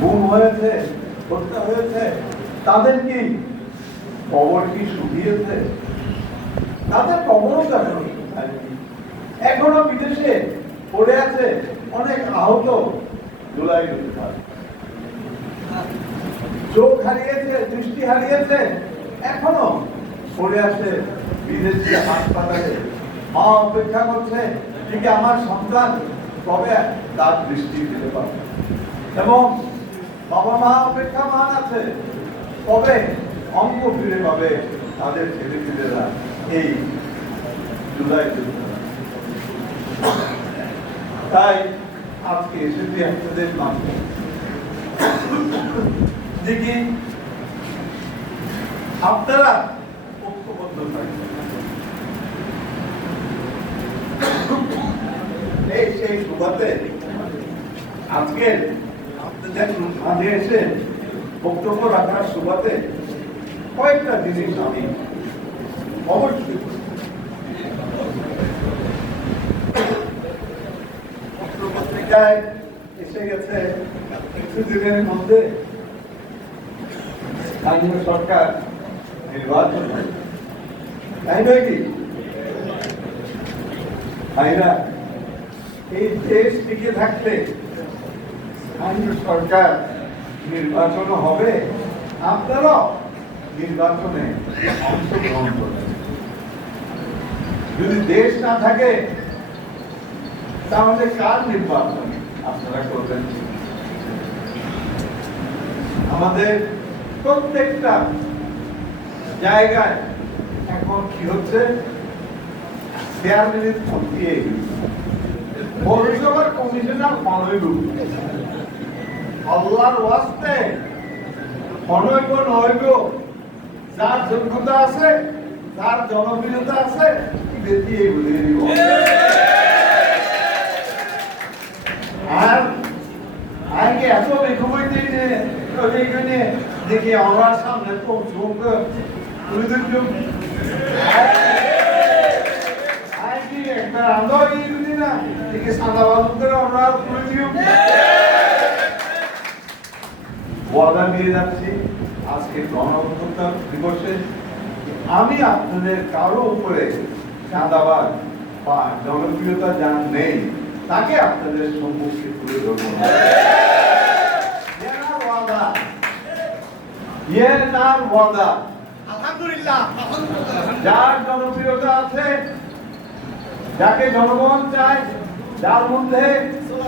গুম হয়েছে, হত্যা হয়েছে, তাদের কি কবর কি শুকিয়েছে? তাদের কবরও দেখানো এখনো বিদেশে পড়ে আছে অনেক আহত জুলাই যোদ্ধা। চোখ হারিয়েছে, দৃষ্টি হারিয়েছে, এখনো পড়ে আছে বিদেশি হাসপাতালে। মা অপেক্ষা করছে ঠিক আমার সন্তান কবে তার দৃষ্টি ফিরে পাবে, এবং বাবা মা অপেক্ষামান আছে কবে অঙ্গ ফিরে পাবে তাদের ছেলে ছেলেরা এই জুলাই যোদ্ধা। তাই আজকে এসেছি আপনাদের মাঝে, দেখি আপনারা ঐক্যবদ্ধ থাকবেন। এই সেই সুবাদে আজকে আপনাদের মাঝে এসে বক্তব্য রাখার সুবাদে কয়েকটা জিনিস আমি অবশ্যই পত্রিকায় এসে গেছে কিছুদিনের মধ্যে স্থানীয় সরকার নির্বাচন, তাই নয় কি? ভাইরা, এই দেশ টিকে থাকতে স্থানীয় সরকার নির্বাচন হবে, আপনারা নির্বাচনে অংশগ্রহণ করবেন। যদি দেশ না থাকে তাহলে কার নির্বাচন আপনারা করবেন? আমাদের প্রত্যেকটা জায়গায় এখন কি হচ্ছে, চেয়ারম্যানের দিয়ে পৌরসভার কমিশনার অনৈব, আল্লাহর ওয়াস্তে অনৈব নৈব, যার যোগ্যতা আছে, যার জনপ্রিয়তা আছে, দিয়ে বলিয়ে দিব। আর আগে এত বেখবইতে দেখি আমার সামনে তো ওয়াদা নিয়ে যাচ্ছি আজকে গণঅভ্যুত্থান দিবসে আমি আপনাদের কারো উপরে চাঁদাবাজ বা জনপ্রিয়তা যার নেই তাকে আপনাদের সম্মুখে তুলে ধরবো না। যার জনপ্রিয়তা আছে, যাকে জনগণ চায়, যার মধ্যে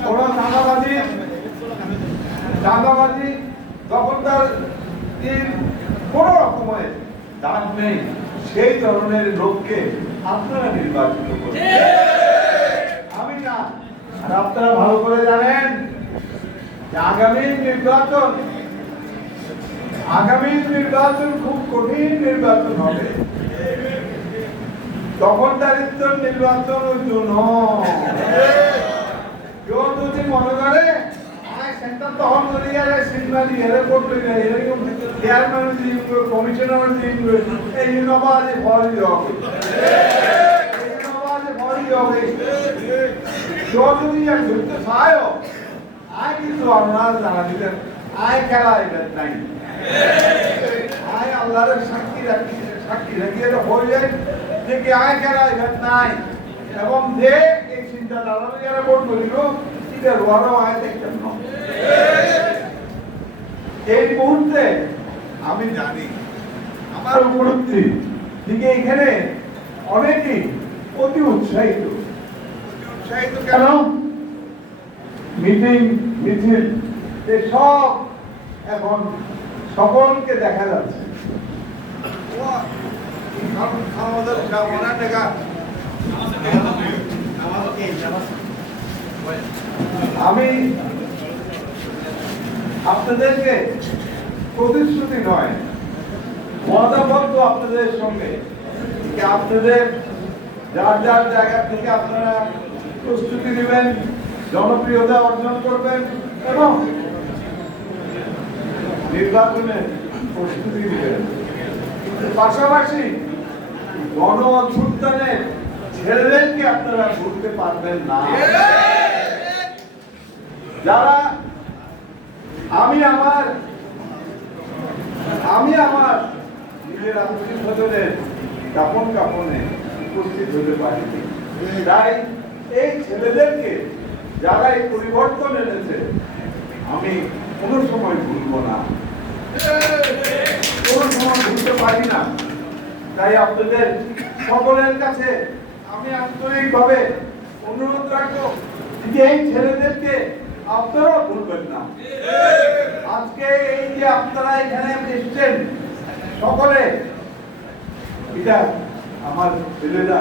কোনো চাঁদাবাজি দখলদার কোন রকমের দাগ নেই, সেই ধরনের লোককে আপনারা নির্বাচিত করবেন, আমি না। আর আপনারা ভালো করে জানেন যে আগামী নির্বাচন খুব কঠিন নির্বাচন হবে। তখন দারিদ্র নির্বাচন কেউ যদি মনে করে তখন সিনেমা দিয়ে করতে চেয়ারম্যান কমিশনার এই নবাজে ভয় হবে, হবে যদি ঘুরতে চায় আয়, কিন্তু আপনারা জানা দিলেন আয় খেলা এটা নাই, আয় আল্লাহর সাক্ষী রাখি হয়ে যায় যে কি আয় খেলা এটা নাই, এবং যে এই চিন্তা ধারা যারা ভোট করিল এটা রোয়ারও আয় দেখতেন না। এই মুহূর্তে আমি জানি আমার উপলব্ধি দিকে এখানে অনেকেই অতি উৎসাহিত। কেন? মিটিং মিছিল সব এখন সকলকে দেখা যাচ্ছে। আমি আপনাদেরকে প্রতিশ্রুতি নয়, ওয়াদাবদ্ধ আপনাদের সঙ্গে আপনাদের যার যার জায়গা থেকে আপনারা প্রস্তুতি নেবেন, জনপ্রিয়তা অর্জন করবেন এবং নির্বাচনে প্রস্তুতি নেবেন। পাশাপাশি গণ অভ্যুত্থানে ছেলেদেরকে আপনারা ভুলতে পারবেন না। যারা আমি আমার নিজের আত্মীয় স্বজনের কাপনে উপস্থিত হতে পারিনি। তাই এই ছেলেদেরকে যারা এই পরিবর্তন এনেছে আমি কোনো সময় ভুলবো না, কোনো সময় ভুলতে পারি না। তাই আপনাদের সকলের কাছে আমি আন্তরিকভাবে অনুরোধ রাখবো যে এই ছেলেদেরকে আপনারা ভুলবেন না। আজকে এই যে আপনারা এখানে এসেছেন সকলে, এটা আমার ছেলেরা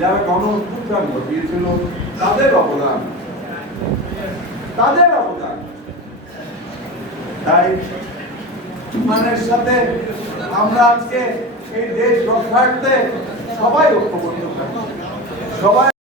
যারা গণ অভ্যুত্থান ঘটিয়েছিল তাদের অবদান। তাই মানের সাথে আমরা আজকে এই দেশ রক্ষার্থে সবাই ঐক্যবদ্ধ থাকি, সবাই